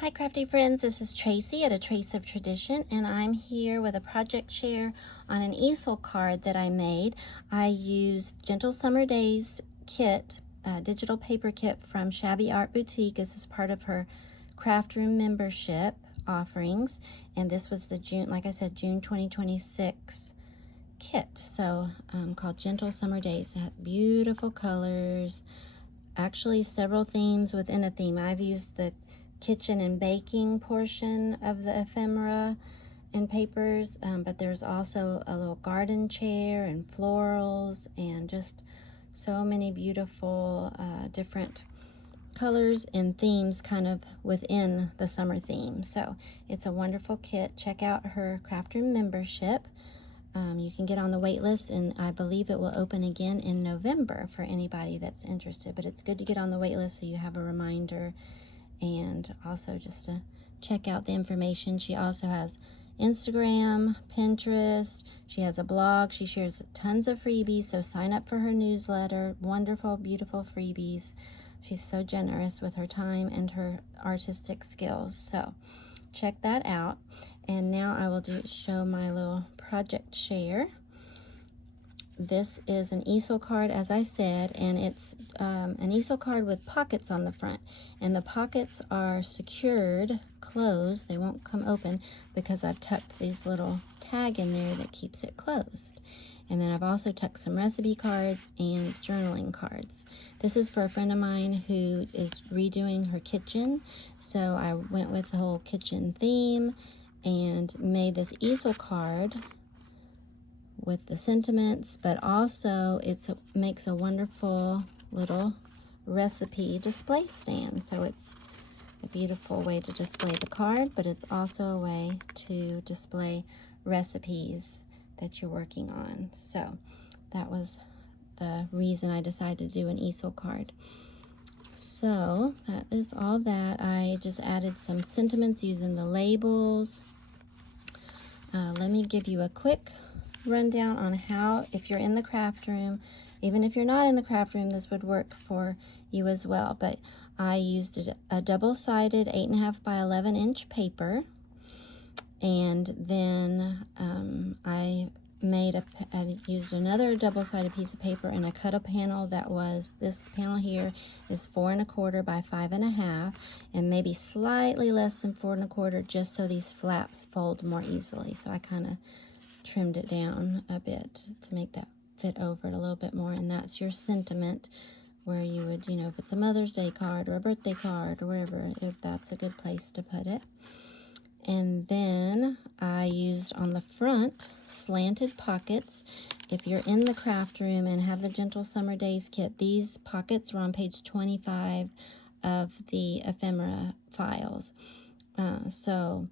Hi crafty friends, this is Tracy at A Trace of Tradition, and I'm here with a project share on an easel card that I made. I used Gentle Summer Days kit, digital paper kit from Shabby Art Boutique. This is part of her craft room membership offerings, and this was the June, like I said, June 2026 kit. So called Gentle Summer Days. It had beautiful colors, actually several themes within a theme. I've used the kitchen and baking portion of the ephemera and papers, but there's also a little garden chair and florals and just so many beautiful different colors and themes kind of within the summer theme. So it's a wonderful kit. Check out her craft room membership. You can get on the wait list, and I believe it will open again in November for anybody that's interested. But it's good to get on the wait list so you have a reminder, and also just to check out the information. She also has Instagram, Pinterest. She has a blog. She shares tons of freebies, so sign up for her newsletter. Wonderful, beautiful freebies. She's so generous with her time and her artistic skills. So check that out. And now I will show my little project share. This is an easel card, as I said, and it's an easel card with pockets on the front, and the pockets are secured, closed. They won't come open because I've tucked these little tag in there that keeps it closed. And then I've also tucked some recipe cards and journaling cards. This is for a friend of mine who is redoing her kitchen, so I went with the whole kitchen theme and made this easel card with the sentiments, but also makes a wonderful little recipe display stand. So it's a beautiful way to display the card, but it's also a way to display recipes that you're working on. So that was the reason I decided to do an easel card. So that is all that. I just added some sentiments using the labels. Let me give you a quick rundown on how, if you're in the craft room, even if you're not in the craft room, this would work for you as well. But I used a double-sided 8.5 by 11 inch paper, and then I used another double-sided piece of paper, and I cut a panel that was, this panel here is 4 1/4 by 5 1/2, and maybe slightly less than 4 1/4, just so these flaps fold more easily. So I kind of trimmed it down a bit to make that fit over it a little bit more. And that's your sentiment, where you would, if it's a Mother's Day card or a birthday card or whatever, if that's a good place to put it. And then I used on the front slanted pockets. If you're in the craft room and have the Gentle Summer Days kit, these pockets were on page 25 of the ephemera files. So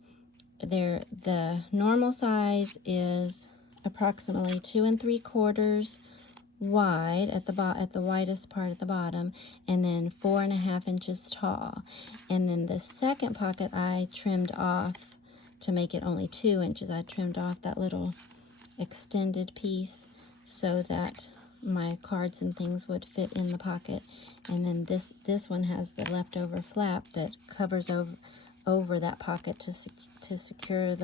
the normal size is approximately 2 3/4 wide at the widest part at the bottom, and then 4 1/2 inches tall. And then the second pocket I trimmed off to make it only 2 inches. I trimmed off that little extended piece so that my cards and things would fit in the pocket. And then this one has the leftover flap that covers over that pocket to secure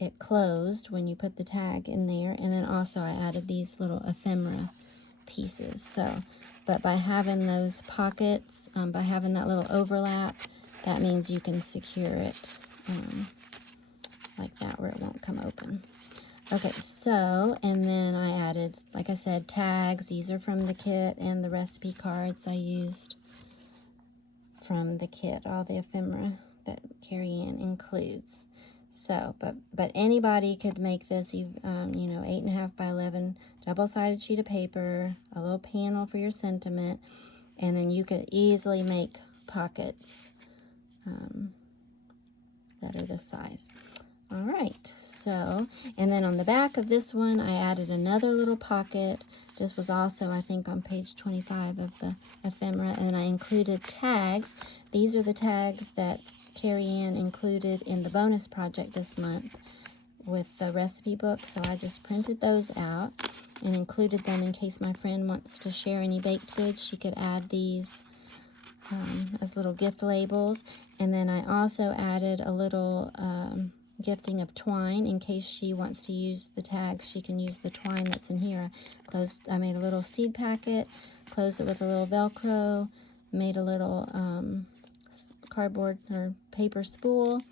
it closed when you put the tag in there. And then also I added these little ephemera pieces. So, but by having those pockets, by having that little overlap, that means you can secure it like that, where it won't come open. Okay, so, and then I added, like I said, tags. These are from the kit, and the recipe cards I used from the kit. All the ephemera that Carrie Ann includes. So, but anybody could make this. 8.5 by 11 double-sided sheet of paper, a little panel for your sentiment, and then you could easily make pockets that are this size. All right, so, and then on the back of this one, I added another little pocket. This was also, I think, on page 25 of the ephemera, and I included tags. These are the tags that Carrie Ann included in the bonus project this month with the recipe book, so I just printed those out and included them in case my friend wants to share any baked goods. She could add these as little gift labels. And then I also added a little gifting of twine in case she wants to use the tags. She can use the twine that's in here. I made a little seed packet, closed it with a little Velcro, made a little cardboard or paper spool,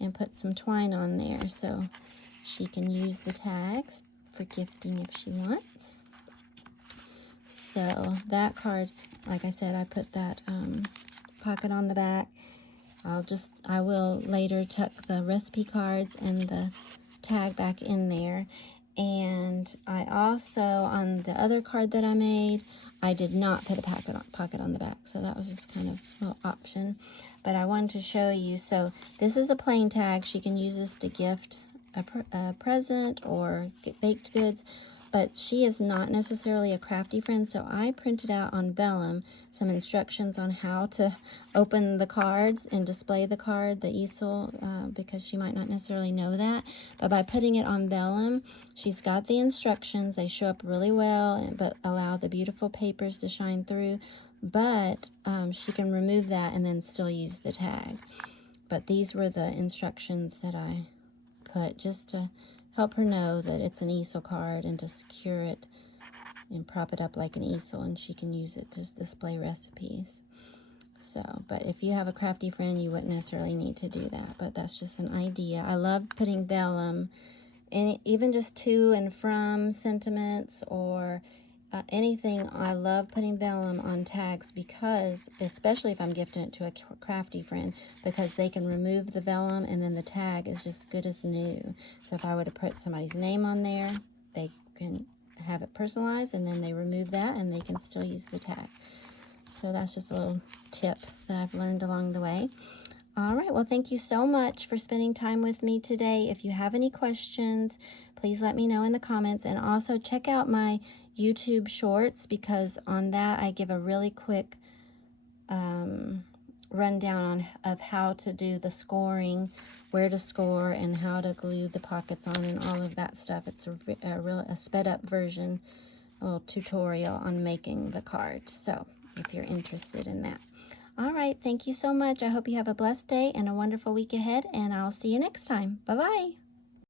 and put some twine on there so she can use the tags for gifting if she wants. So that card, like I said, I put that pocket on the back. I will later tuck the recipe cards and the tag back in there. And I also, on the other card that I made, I did not put a pocket on the back, so that was just kind of an option. But I wanted to show you, so this is a plain tag. She can use this to gift a present or get baked goods, but she is not necessarily a crafty friend, so I printed out on vellum some instructions on how to open the cards and display the card, the easel, because she might not necessarily know that. But by putting it on vellum, she's got the instructions. They show up really well, but allow the beautiful papers to shine through. But she can remove that and then still use the tag. But these were the instructions that I put just to help her know that it's an easel card and to secure it and prop it up like an easel, and she can use it to display recipes. So, but if you have a crafty friend, you wouldn't necessarily need to do that, but that's just an idea. I love putting vellum, and even just to and from sentiments or anything. I love putting vellum on tags because, especially if I'm gifting it to a crafty friend, because they can remove the vellum and then the tag is just good as new. So if I were to put somebody's name on there, they can have it personalized, and then they remove that and they can still use the tag. So that's just a little tip that I've learned along the way. All right, well, thank you so much for spending time with me today. If you have any questions, please let me know in the comments, and also check out my YouTube shorts, because on that I give a really quick rundown of how to do the scoring, where to score, and how to glue the pockets on and all of that stuff. It's a sped up version, a little tutorial on making the card, so if you're interested in that. All right, thank you so much. I hope you have a blessed day and a wonderful week ahead, and I'll see you next time. Bye-bye.